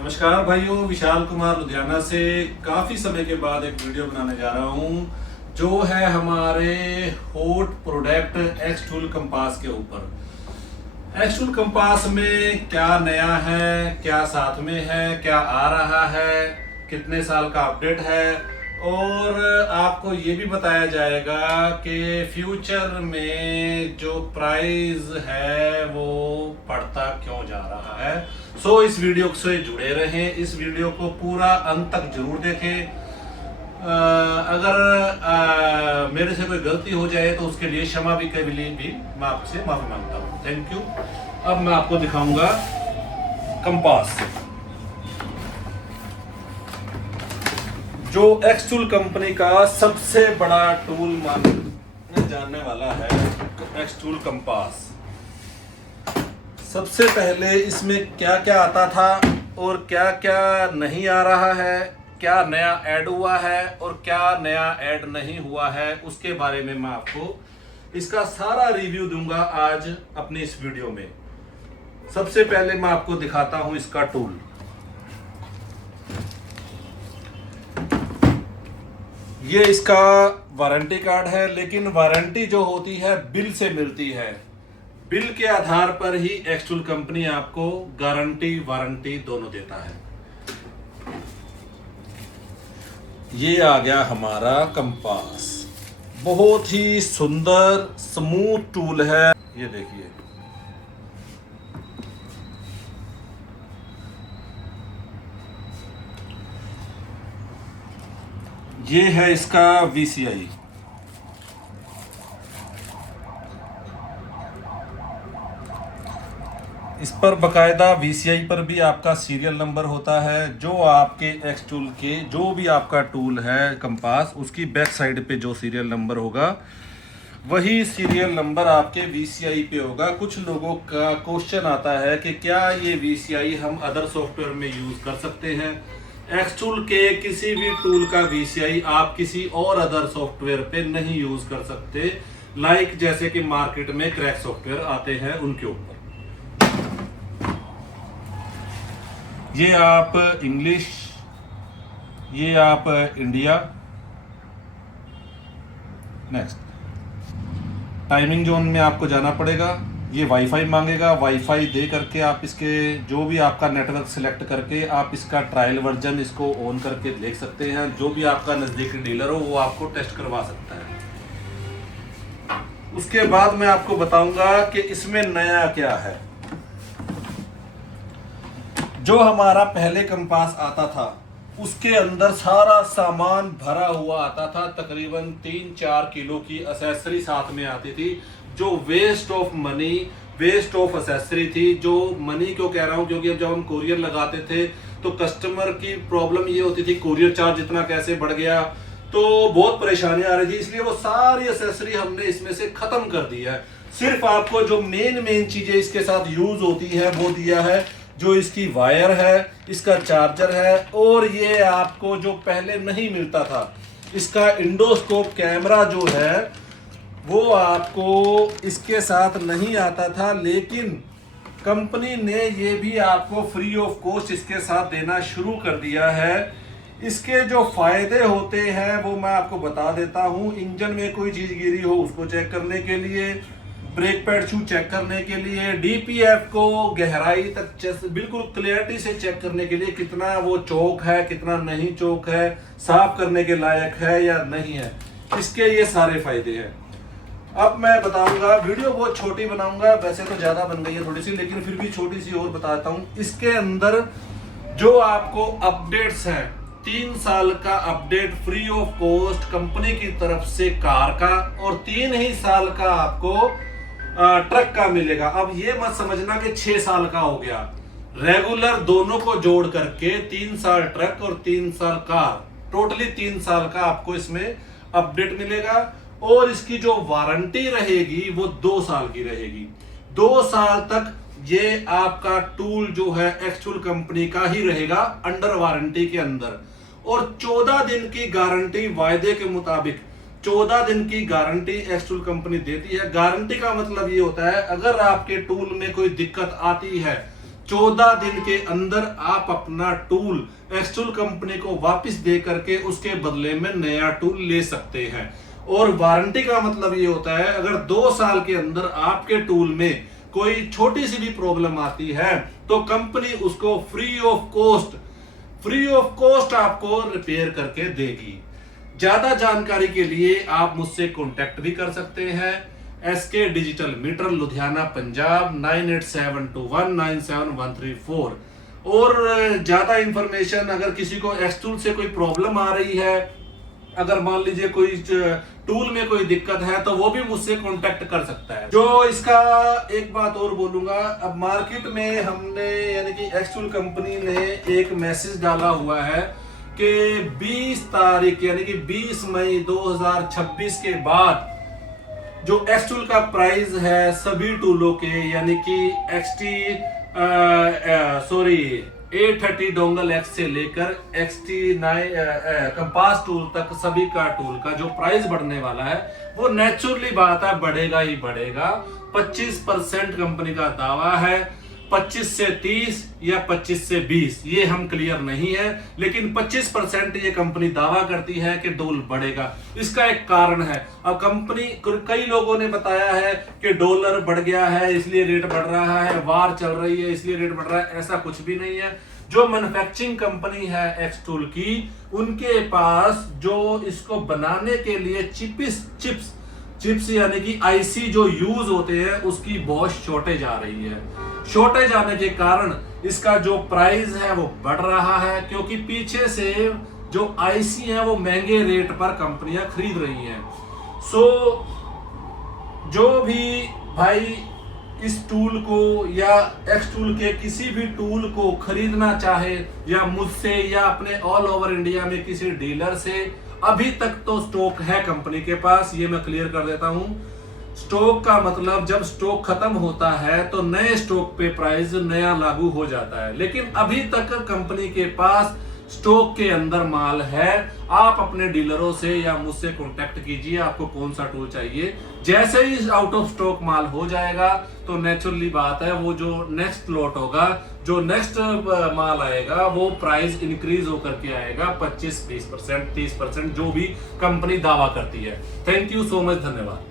नमस्कार भाइयों, विशाल कुमार लुधियाना से काफ़ी समय के बाद एक वीडियो बनाने जा रहा हूँ जो है हमारे hot product x tool compass के ऊपर। एक्स टूल कंपास में क्या नया है, क्या साथ में है, क्या आ रहा है, कितने साल का अपडेट है और आपको ये भी बताया जाएगा कि फ्यूचर में जो प्राइस है वो बढ़ता क्यों जा रहा है। सो इस वीडियो से जुड़े रहें, इस वीडियो को पूरा अंत तक जरूर देखें। अगर मेरे से कोई गलती हो जाए तो उसके लिए क्षमा भी के लिए भी मैं आपसे माफी मांगता हूँ। Thank you. अब मैं आपको दिखाऊंगा कंपास, जो एक्स टूल कंपनी का सबसे बड़ा टूल माने जानने वाला है। एक्स टूल कंपास सबसे पहले इसमें क्या क्या आता था और क्या क्या नहीं आ रहा है, क्या नया ऐड हुआ है और क्या नया ऐड नहीं हुआ है, उसके बारे में मैं आपको इसका सारा रिव्यू दूंगा आज अपनी इस वीडियो में। सबसे पहले मैं आपको दिखाता हूं इसका टूल। ये इसका वारंटी कार्ड है, लेकिन वारंटी जो होती है बिल से मिलती है। बिल के आधार पर ही एक्स टूल कंपनी आपको गारंटी वारंटी दोनों देता है। ये आ गया हमारा कंपास, बहुत ही सुंदर स्मूथ टूल है। ये देखिए, ये है इसका वीसीआई। इस पर बकायदा वीसीआई पर भी आपका सीरियल नंबर होता है। जो आपके एक्स टूल के जो भी आपका टूल है कंपास, उसकी बैक साइड पे जो सीरियल नंबर होगा वही सीरियल नंबर आपके वीसीआई पे होगा। कुछ लोगों का क्वेश्चन आता है कि क्या ये वीसीआई हम अदर सॉफ्टवेयर में यूज कर सकते हैं। एक्स टूल के किसी भी टूल का वीसीआई आप किसी और अदर सॉफ्टवेयर पे नहीं यूज कर सकते, लाइक जैसे कि मार्केट में क्रैक सॉफ्टवेयर आते हैं उनके ऊपर। ये आप इंग्लिश, ये आप इंडिया। नेक्स्ट, टाइमिंग जोन में आपको जाना पड़ेगा। ये वाईफाई मांगेगा, वाईफाई दे करके आप इसके जो भी आपका नेटवर्क सिलेक्ट करके आप इसका ट्रायल वर्जन इसको ऑन करके देख सकते हैं। जो भी आपका नज़दीकी डीलर हो वो आपको टेस्ट करवा सकता है। उसके बाद मैं आपको बताऊंगा कि इसमें नया क्या है। जो हमारा पहले कंपास आता था उसके अंदर सारा सामान भरा हुआ आता था। तकरीबन 3-4 किलो की एसेसरी साथ में आती थी, जो waste of money, waste of accessory थी। जो मनी क्यों कह रहा हूं, क्योंकि जब हम कोरियर लगाते थे तो कस्टमर की प्रॉब्लम ये होती थी कोरियर चार्ज इतना कैसे बढ़ गया, तो बहुत परेशानी आ रही थी। इसलिए वो सारी एसेसरी हमने इसमें से खत्म कर दी है। सिर्फ आपको जो मेन चीजें इसके साथ यूज होती है वो दिया है। जो इसकी वायर है, इसका चार्जर है, और ये आपको जो पहले नहीं मिलता था इसका इंडोस्कोप कैमरा जो है वो आपको इसके साथ नहीं आता था, लेकिन कंपनी ने ये भी आपको फ्री ऑफ कॉस्ट इसके साथ देना शुरू कर दिया है। इसके जो फायदे होते हैं वो मैं आपको बता देता हूं। इंजन में कोई चीज गिरी हो उसको चेक करने के लिए, ब्रेक पैड शू चेक करने के लिए, डीपीएफ को गहराई तक बिल्कुल क्लियरिटी से चेक करने के लिए कितना वो चौक है, कितना नहीं चौक है, साफ करने के लायक है या नहीं है। इसके ये सारे फायदे हैं। अब मैं बताऊंगा, वीडियो बहुत छोटी बनाऊंगा, वैसे तो ज्यादा बन गई है थोड़ी सी, लेकिन फिर भी छोटी सी और बताता हूं। इसके अंदर जो आपको अपडेट्स हैं, 3 साल का update free of cost company की तरफ से कार का, और 3 ही साल का आपको ट्रक का मिलेगा। अब ये मत समझना कि 6 साल का हो गया। रेगुलर दोनों को जोड़ करके 3 साल ट्रक और 3 साल कार, टोटली 3 साल का आपको इसमें अपडेट मिलेगा। और इसकी जो वारंटी रहेगी वो 2 साल की रहेगी। 2 साल तक ये आपका टूल जो है एक्स टूल कंपनी का ही रहेगा अंडर वारंटी के अंदर। और 14 दिन की गारंटी वायदे के मुताबिक 14 दिन की गारंटी एक्स टूल कंपनी देती है। गारंटी का मतलब ये होता है अगर आपके टूल में कोई दिक्कत आती है 14 दिन के अंदर आप अपना टूल एक्सटूल कंपनी को वापस दे करके उसके बदले में नया टूल ले सकते हैं। और वारंटी का मतलब ये होता है, अगर 2 साल के अंदर आपके टूल में कोई छोटी सी भी प्रॉब्लम आती है तो कंपनी उसको फ्री ऑफ कॉस्ट आपको रिपेयर करके देगी। ज्यादा जानकारी के लिए आप मुझसे कांटेक्ट भी कर सकते हैं। SK digital meter, Ludhiana, Punjab 9872197134। और ज्यादा इंफॉर्मेशन, अगर किसी को एक्सटूल से कोई प्रॉब्लम आ रही है, अगर मान लीजिए कोई टूल में कोई दिक्कत है, तो वो भी मुझसे कांटेक्ट कर सकता है। जो इसका एक बात और बोलूंगा, अब मार्केट में हमने यानी कि एक्सटूल कंपनी ने एक मैसेज डाला हुआ है कि 20 तारीख यानी कि 20 मई 2026 के बाद जो एक्सटूल का प्राइस है सभी टूलों के, यानी कि A30 डोंगल X से लेकर XT9 कंपास टूल तक सभी का टूल का जो प्राइस बढ़ने वाला है वो नेचुरली बात है, बढ़ेगा ही बढ़ेगा। 25% कंपनी का दावा है, 25 से 30 या 25 से 20 ये हम क्लियर नहीं है, लेकिन 25% ये कंपनी दावा करती है कि डॉलर बढ़ेगा। इसका एक कारण है, अब कंपनी, कई लोगों ने बताया है कि डॉलर बढ़ गया है इसलिए रेट बढ़ रहा है, वार चल रही है इसलिए रेट बढ़ रहा है, ऐसा कुछ भी नहीं है। जो मैन्युफैक्चरिंग कंपनी है एक्सटूल की, उनके पास जो इसको बनाने के लिए चिप्स यानी कि आईसी जो यूज होते हैं उसकी बहुत शॉर्टेज आ रही है। शॉर्टेज आने के कारण इसका जो प्राइस है वो बढ़ रहा है, क्योंकि पीछे से जो आईसी है वो महंगे रेट पर कंपनियां खरीद रही हैं। सो जो भी भाई इस टूल को या एक्सटूल के किसी भी टूल को खरीदना चाहे, या मुझसे या अपने ऑल ओवर इंडिया में किसी डीलर से, अभी तक तो स्टॉक है कंपनी के पास, ये मैं क्लियर कर देता हूं। स्टॉक का मतलब जब स्टॉक खत्म होता है तो नए स्टॉक पे प्राइस नया लागू हो जाता है, लेकिन अभी तक कंपनी के पास स्टॉक के अंदर माल है। आप अपने डीलरों से या मुझसे कांटेक्ट कीजिए, आपको कौन सा टूल चाहिए। जैसे ही आउट ऑफ स्टॉक माल हो जाएगा तो नेचुरली बात है, वो जो नेक्स्ट लॉट होगा, जो नेक्स्ट माल आएगा, वो प्राइस इंक्रीज होकर के आएगा 25, 20%, 30%, जो भी कंपनी दावा करती है। थैंक यू सो मच, धन्यवाद।